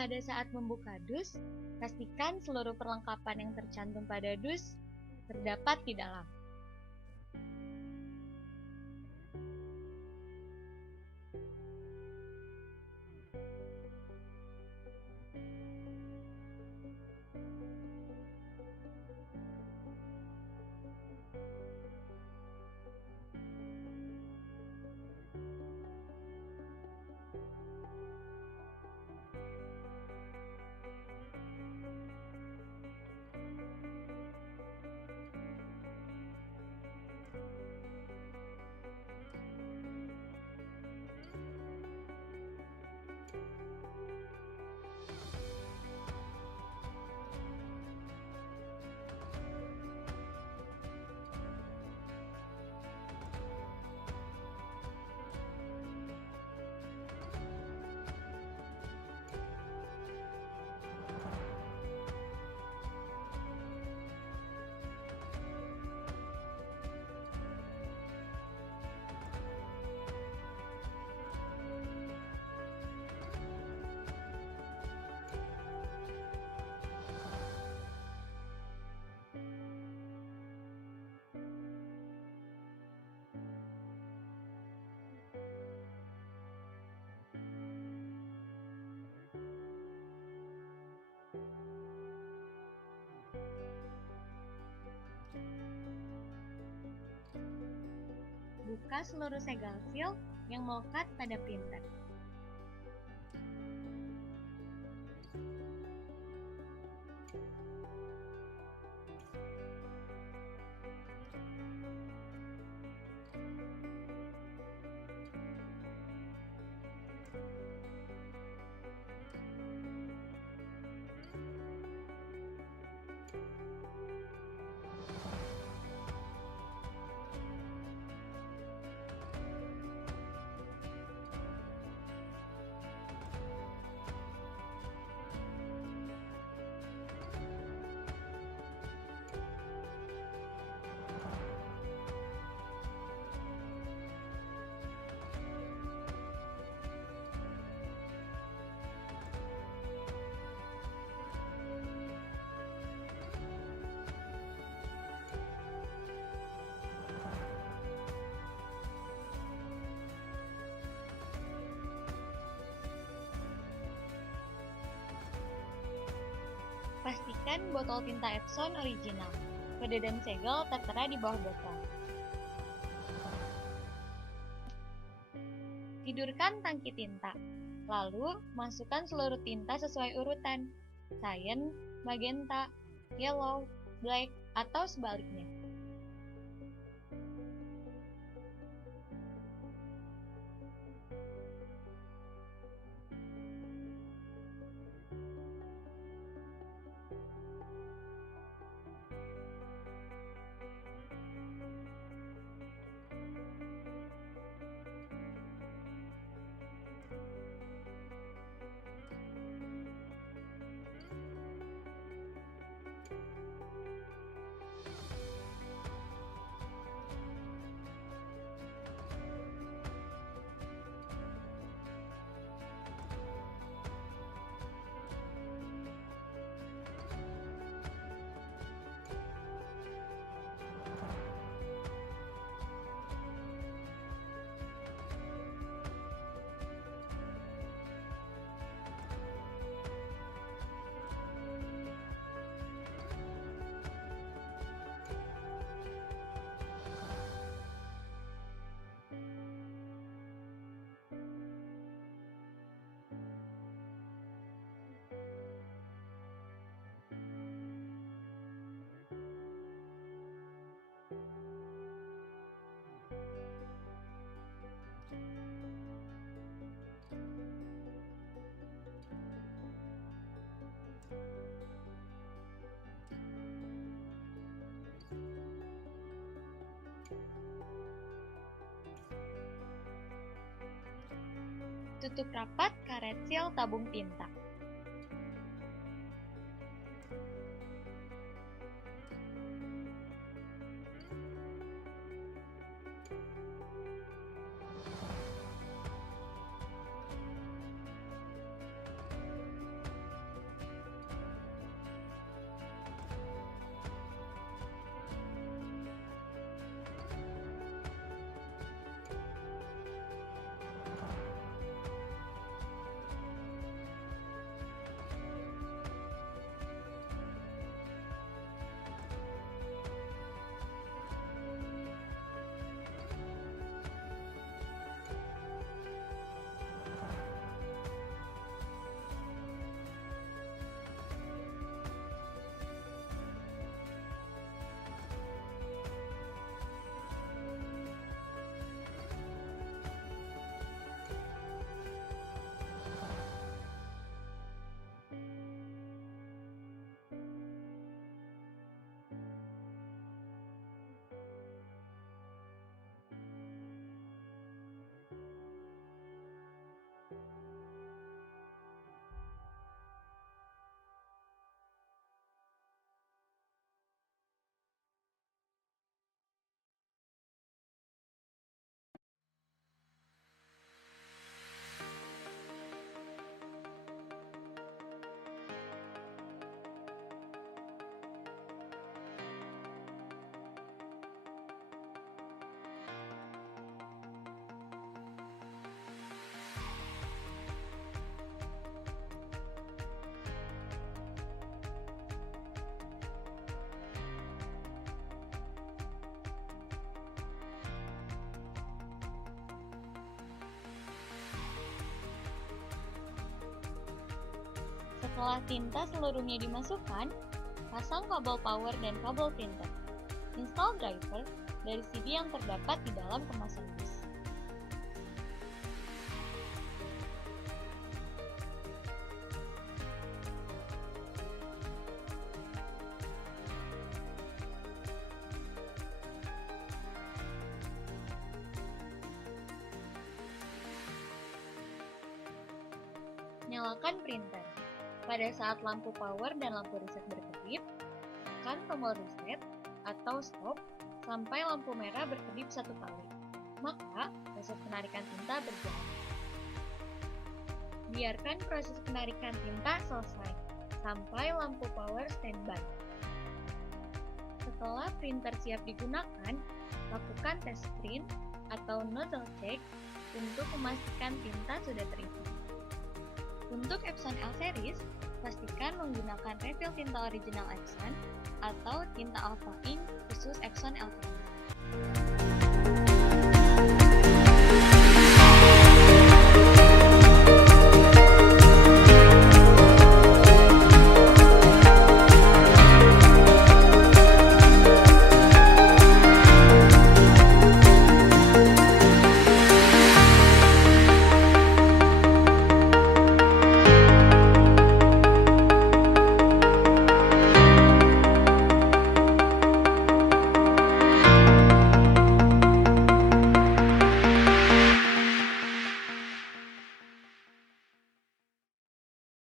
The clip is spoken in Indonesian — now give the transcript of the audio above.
Pada saat membuka dus, pastikan seluruh perlengkapan yang tercantum pada dus terdapat di dalam. Buka seluruh segel seal yang melekat pada printer. Pastikan botol tinta Epson original. Kode dan segel tertera di bawah botol. Tidurkan tangki tinta. Lalu, masukkan seluruh tinta sesuai urutan. Cyan, magenta, yellow, black, atau sebaliknya. Tutup rapat karet seal tabung tinta. Setelah tinta seluruhnya dimasukkan, pasang kabel power dan kabel printer. Install driver dari CD yang terdapat di dalam kemasan bus. Nyalakan printer. Pada saat lampu power dan lampu reset berkedip, tekan tombol reset atau stop sampai lampu merah berkedip satu kali. Maka, proses penarikan tinta berjalan. Biarkan proses penarikan tinta selesai sampai lampu power standby. Setelah printer siap digunakan, lakukan test print atau nozzle check untuk memastikan tinta sudah terisi. Untuk Epson L Series, pastikan menggunakan refill tinta original Epson atau tinta Alpha Ink khusus Epson L Series.